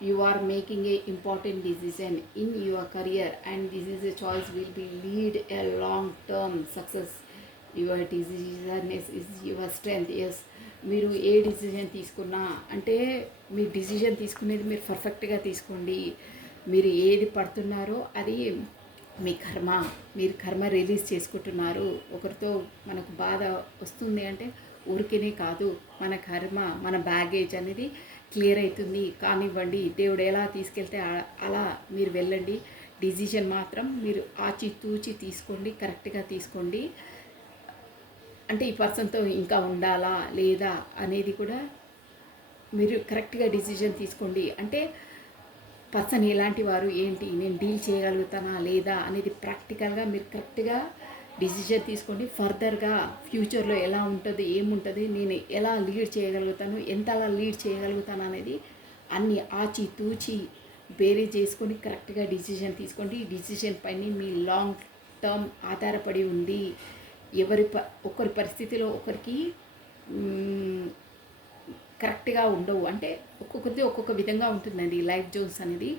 You are making a important decision in your career and this is a choice will be lead a long term success. Your decision is your strength. Yes, మీరు ఏ డిసిజన్ తీసుకున్నా అంటే మీ డిసిజన్ తీసుకునేది మీరు పర్ఫెక్ట్గా తీసుకోండి. మీరు ఏది పడుతున్నారో అది మీ కర్మ. మీరు కర్మ రిలీజ్ చేసుకుంటున్నారు. ఒకరితో మనకు బాధ వస్తుంది అంటే ఊరికేనే కాదు, మన కర్మ మన బ్యాగేజ్ అనేది క్లియర్ అవుతుంది. కానివ్వండి, దేవుడు ఎలా తీసుకెళ్తే అలా మీరు వెళ్ళండి. డిసిజన్ మాత్రం మీరు ఆచితూచి తీసుకోండి, కరెక్ట్గా తీసుకోండి. అంటే ఈ పర్సన్తో ఇంకా ఉండాలా లేదా అనేది కూడా మీరు కరెక్ట్గా డిసిజన్ తీసుకోండి. అంటే పర్సన్ ఎలాంటి వారు ఏంటి, నేను డీల్ చేయగలుగుతానా లేదా అనేది ప్రాక్టికల్గా మీరు కరెక్ట్గా డిసిజన్ తీసుకోండి. ఫర్దర్గా ఫ్యూచర్లో ఎలా ఉంటుంది, ఏముంటుంది, నేను ఎలా లీడ్ చేయగలుగుతాను, ఎంతలా లీడ్ చేయగలుగుతాను అనేది అన్నీ ఆచితూచి బేరీ చేసుకొని కరెక్ట్గా డిసిజన్ తీసుకోండి. ఈ డిసిజన్ పైన మీ లాంగ్ టర్మ్ ఆధారపడి ఉంది. ఒకరి పరిస్థితిలో ఒకరికి కరెక్ట్గా ఉండవు. అంటే ఒక్కొక్కరిది ఒక్కొక్క విధంగా ఉంటుందండి లైఫ్ జోన్స్ అనేది.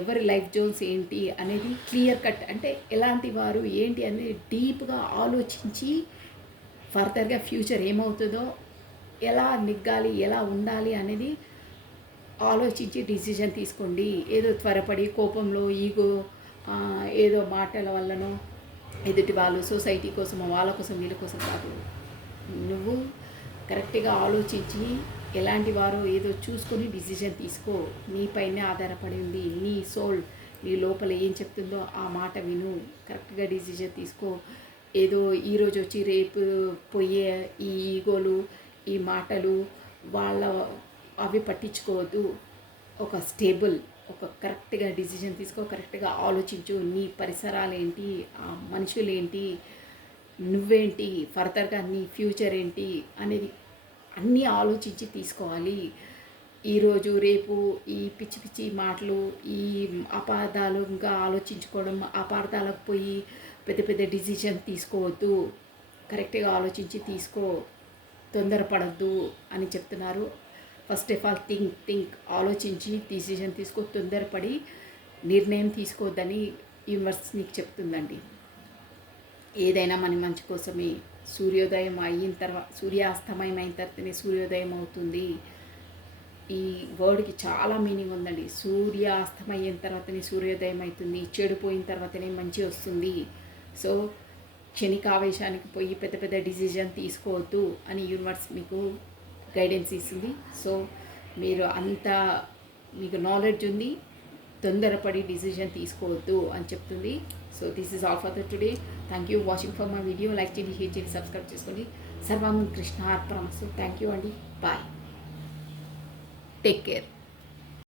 ఎవరి లైఫ్ జోన్స్ ఏంటి అనేది క్లియర్ కట్, అంటే ఎలాంటి వారు ఏంటి అనేది డీప్గా ఆలోచించి ఫర్దర్గా ఫ్యూచర్ ఏమవుతుందో, ఎలా నెగ్గాలి, ఎలా ఉండాలి అనేది ఆలోచించి డిసిజన్ తీసుకోండి. ఏదో త్వరపడి కోపంలో ఈగో ఏదో మాటల వల్లనో ఎదుటి వాళ్ళు సొసైటీ కోసమో వాళ్ళ కోసం వీళ్ళ కోసం కాదు. నువ్వు కరెక్ట్గా ఆలోచించి ఎలాంటి వారో ఏదో చూసుకొని డిసిజన్ తీసుకో. నీపైనే ఆధారపడి ఉంది. నీ సోల్ నీ లోపల ఏం చెప్తుందో ఆ మాట విను. కరెక్ట్గా డిసిజన్ తీసుకో. ఏదో ఈరోజు వచ్చి రేపు పోయే ఈ ఈగోలు ఈ మాటలు వాళ్ళ అవి పట్టించుకోవద్దు. ఒక స్టేబుల్ ఒక కరెక్ట్గా డిసిజన్ తీసుకో. కరెక్ట్గా ఆలోచించు. నీ పరిసరాలు ఏంటి, ఆ మనుషులు ఏంటి, నువ్వేంటి, ఫర్దర్గా నీ ఫ్యూచర్ ఏంటి అనేది అన్నీ ఆలోచించి తీసుకోవాలి. ఈరోజు రేపు ఈ పిచ్చి పిచ్చి మాటలు, ఈ అపార్థాలు ఇంకా ఆలోచించుకోవడం, అపార్థాలకు పోయి పెద్ద పెద్ద డిసిజన్ తీసుకోవద్దు. కరెక్ట్గా ఆలోచించి తీసుకో, తొందరపడద్దు అని చెప్తున్నారు. ఫస్ట్ ఆఫ్ ఆల్ థింక్ ఆలోచించి డిసిజన్ తీసుకో. తొందరపడి నిర్ణయం తీసుకోవద్దని యూనివర్స్ నీకు చెప్తుందండి. ఏదైనా మన మంచి కోసమే. సూర్యోదయం అయిన తర్వాత సూర్యాస్తమయం అయిన తర్వాతనే సూర్యోదయం అవుతుంది. ఈ వర్డ్కి చాలా మీనింగ్ ఉందండి. సూర్యాస్తమయం తర్వాతనే సూర్యోదయం అవుతుంది. చెడిపోయిన తర్వాతనే మంచి వస్తుంది. సో క్షణికావేశానికి పోయి పెద్ద పెద్ద డిసిజన్ తీసుకోవద్దు అని యూనివర్స్ మీకు గైడెన్స్ ఇస్తుంది. సో మీరు అంతా మీకు నాలెడ్జ్ ఉంది, తొందరపడి డిసిజన్ తీసుకోవద్దు అని చెప్తుంది. So this is all for the today. Thank you watching for my video. Like చేయండి, షేర్ చేయండి, సబ్స్క్రైబ్ చేసుకోండి. సర్వం కృష్ణ అర్పణం. సో థ్యాంక్ యూ అండి. బాయ్. Take care.